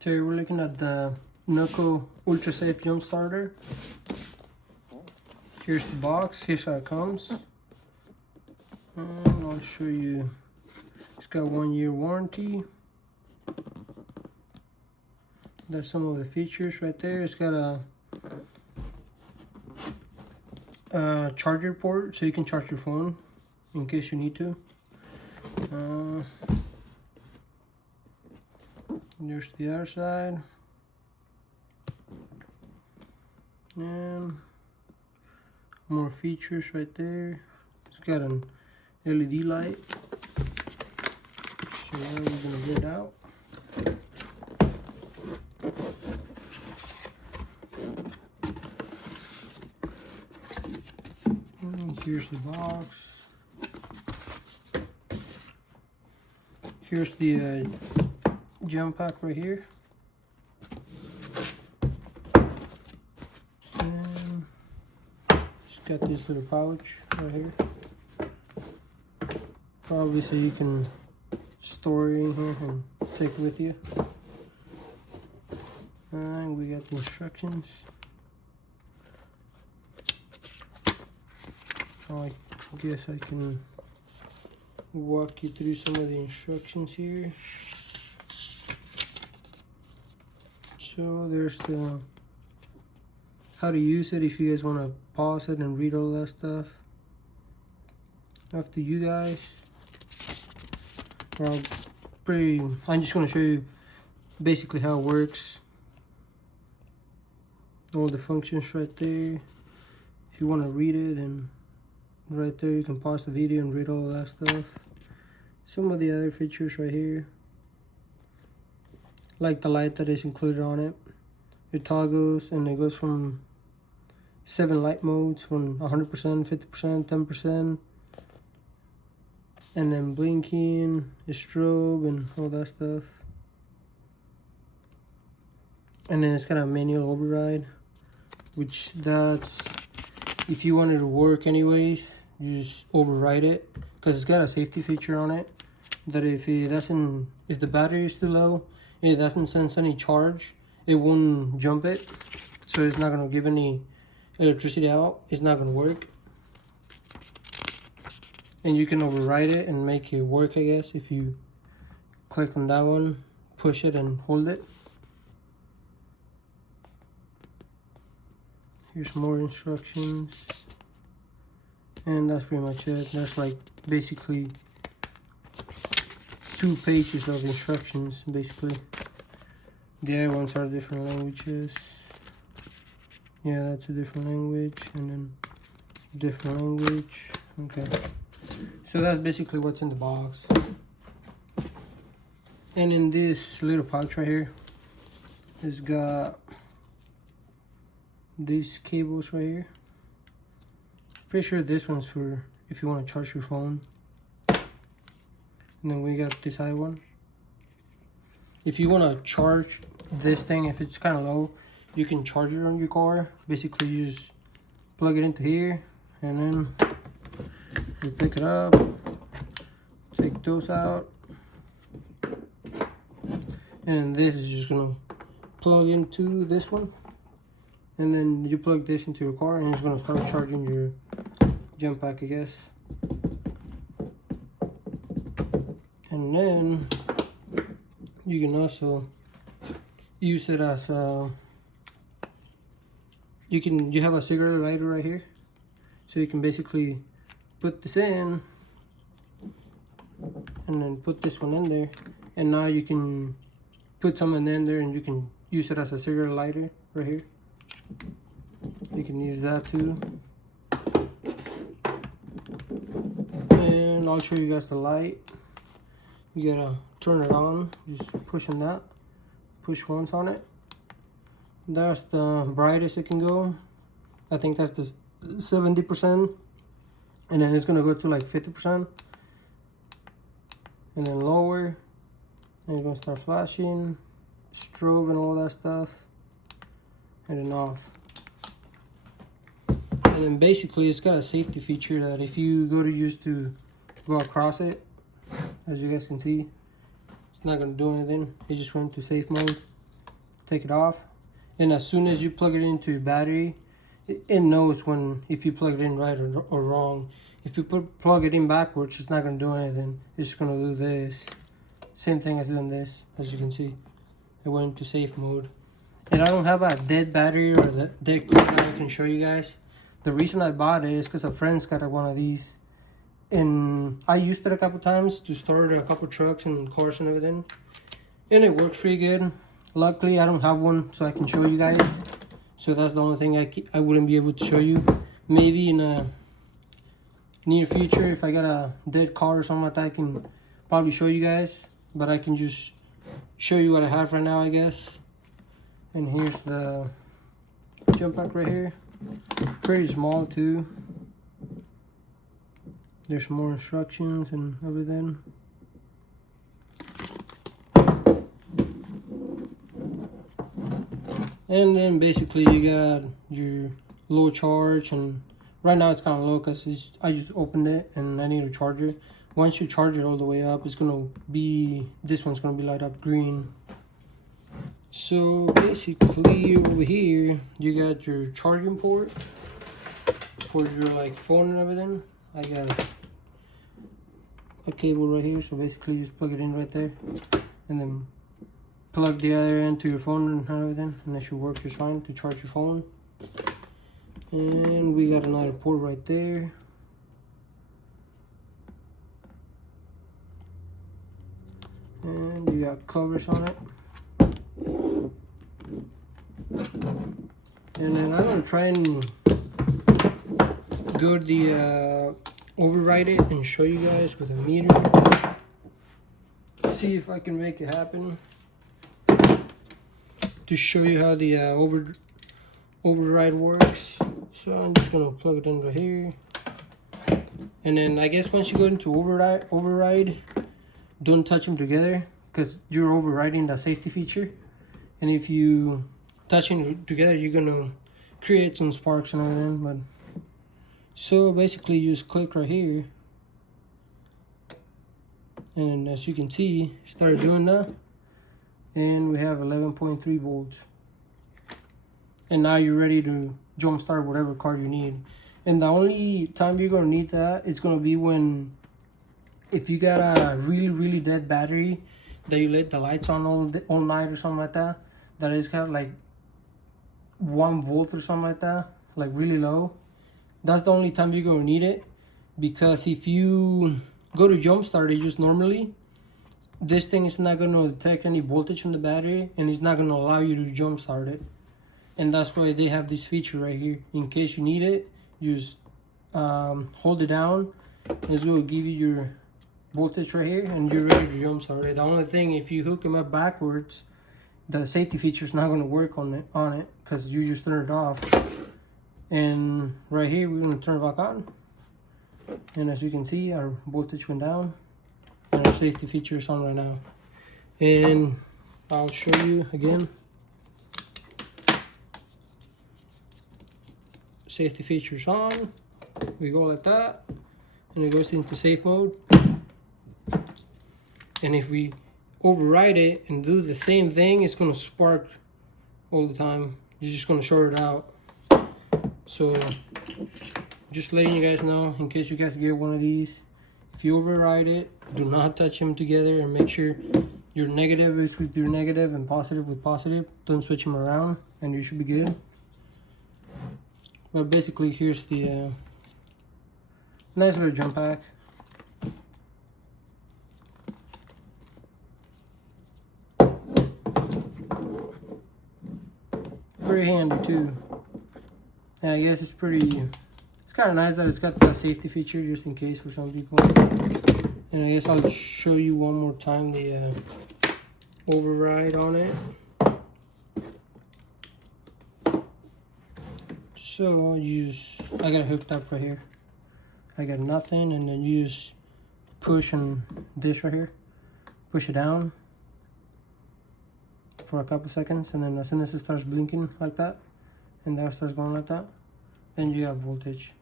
Today we're looking at the NOCO UltraSafe jump starter. Here's the box, here's how it comes. And I'll show you, it's got 1 year warranty. That's some of the features right there. It's got a charger port so you can charge your phone in case you need to. There's the other side, and more features right there. It's got an LED light. So now we're gonna get it out. And here's the box. Here's the jump pack right here. And it's got this little pouch right here. Probably so you can store it in here and take it with you. And we got the instructions. I guess I can walk you through some of the instructions here. So there's the how to use it if you guys want to pause it and read all that stuff. Up to you guys. I'm just going to show you basically how it works. All the functions right there. If you want to read it, then right there you can pause the video and read all that stuff. Some of the other features right here, like the light that is included on it. It toggles and it goes from 7 light modes, from 100%, 50%, 10%, and then blinking, a strobe, and all that stuff. And then it's got a manual override, which that's if you want it to work anyways, you just override it, because it's got a safety feature on it that if the battery is too low, it doesn't sense any charge, it won't jump it, so it's not going to give any electricity out. It's not going to work. And you can override it and make it work, I guess, if you click on that one, push it and hold it. Here's more instructions, and that's pretty much it. That's like basically 2 pages of instructions, basically. The other ones are different languages. Yeah, that's a different language, and then different language. Okay, so that's basically what's in the box. And in this little pouch right here, it's got these cables right here. Pretty sure this one's for if you want to charge your phone. And then we got this other one. If you want to charge this thing, if it's kind of low, you can charge it on your car. Basically, you just plug it into here, and then you pick it up, take those out, and this is just gonna plug into this one, and then you plug this into your car, and it's gonna start charging your jump pack, I guess. And then you can also use it as you have a cigarette lighter right here, so you can basically put this in and then put this one in there, and now you can put something in there and you can use it as a cigarette lighter right here. You can use that too. And I'll show you guys the light. You gotta turn it on, just pushing that, push once on it. That's the brightest it can go. I think that's the 70%, and then it's gonna go to like 50%, and then lower, and it's gonna start flashing, strobe and all that stuff, and then off. And then basically it's got a safety feature that if you go across it, as you guys can see, it's not going to do anything. It just went to safe mode. take it off. And as soon as you plug it into your battery, it knows when if you plug it in right or wrong. If you plug it in backwards, it's not going to do anything. It's just going to do this. Same thing as doing this, as you can see. It went into safe mode. And I don't have a dead battery or the dead cord that I can show you guys. The reason I bought it is because a friend's got one of these. And I used it a couple times to start a couple trucks and cars and everything. And it works pretty good. Luckily, I don't have one, so I can show you guys. So that's the only thing I wouldn't be able to show you. Maybe in a near future, if I got a dead car or something like that, I can probably show you guys. But I can just show you what I have right now, I guess. And here's the jump pack right here. Pretty small too. There's more instructions and everything. And then basically you got your low charge, and right now it's kind of low because I just opened it and I need a charger. Once you charge it all the way up, it's gonna be, this one's gonna be light up green. So basically over here you got your charging port for your like phone and everything. I got a cable right here, so basically you just plug it in right there and then plug the other end to your phone and everything, and that should work just fine to charge your phone. And we got another port right there. And you got covers on it. And then I'm gonna try and go to the override it and show you guys with a meter. See if I can make it happen. To show you how the override works. So I'm just gonna plug it in right here. And then I guess once you go into override, don't touch them together because you're overriding the safety feature. And if you touch them together, you're gonna create some sparks and everything. But so basically you just click right here, and as you can see, start doing that, and we have 11.3 volts. And now you're ready to jump start whatever car you need. And the only time you're gonna need that is gonna be when, if you got a really dead battery that you let the lights on all night or something like that, that is kind of like 1 volt or something like that, like really low. That's the only time you're gonna need it, because if you go to jump start it just normally, this thing is not gonna detect any voltage from the battery and it's not gonna allow you to jump start it. And that's why they have this feature right here. In case you need it, you just hold it down and it's gonna give you your voltage right here and you're ready to jump start it. The only thing, if you hook them up backwards, the safety feature is not going to work on it because you just turn it off. And right here we're going to turn it back on, and as you can see, our voltage went down and our safety feature is on right now. And I'll show you again. Safety features on, we go like that and it goes into safe mode. And if we override it and do the same thing, it's going to spark all the time. You're just going to short it out. So just letting you guys know, in case you guys get one of these, if you override it, do not touch them together, and make sure your negative is with your negative and positive with positive. Don't switch them around and you should be good. But basically here's the nice little jump pack. Pretty handy too. And I guess it's kind of nice that it's got that safety feature just in case for some people. And I guess I'll show you one more time the override on it. So I got it hooked up right here. I got nothing, and then you just push and this right here, push it down for a couple seconds, and then as soon as it starts blinking like that and that starts going like that, then you have voltage.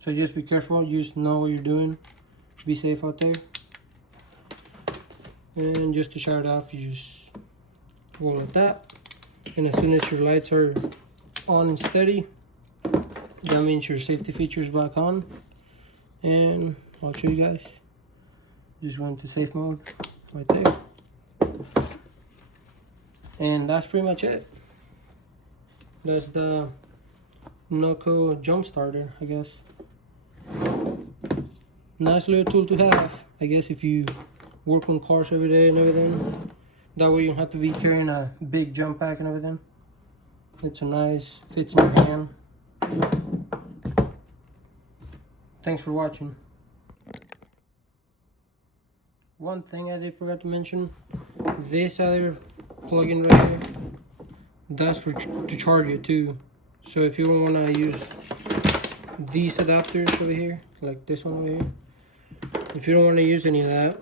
So just be careful, just know what you're doing, be safe out there. And just to shut it off, you just go like that. And as soon as your lights are on and steady, that means your safety feature is back on. And I'll show you guys. Just went to safe mode right there. And that's pretty much it. That's the NOCO jump starter, I guess. Nice little tool to have, I guess, if you work on cars every day and everything. That way you don't have to be carrying a big jump pack and everything. It's a nice, fits in your hand. Thanks for watching. One thing I did forget to mention, this other plug-in right here, that's for to charge it too. So if you don't want to use these adapters over here, like this one over here, if you don't want to use any of that,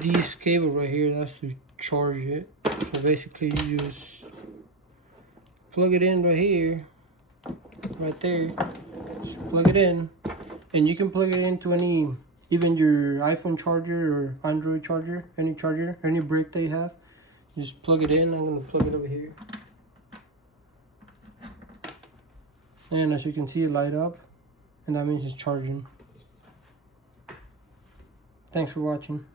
these cable right here, that's to charge it. So basically you just plug it in right here, right there, just plug it in, and you can plug it into any, even your iPhone charger or Android charger, any brick that you have, just plug it in. I'm going to plug it over here, and as you can see, it light up, and that means it's charging. Thanks for watching.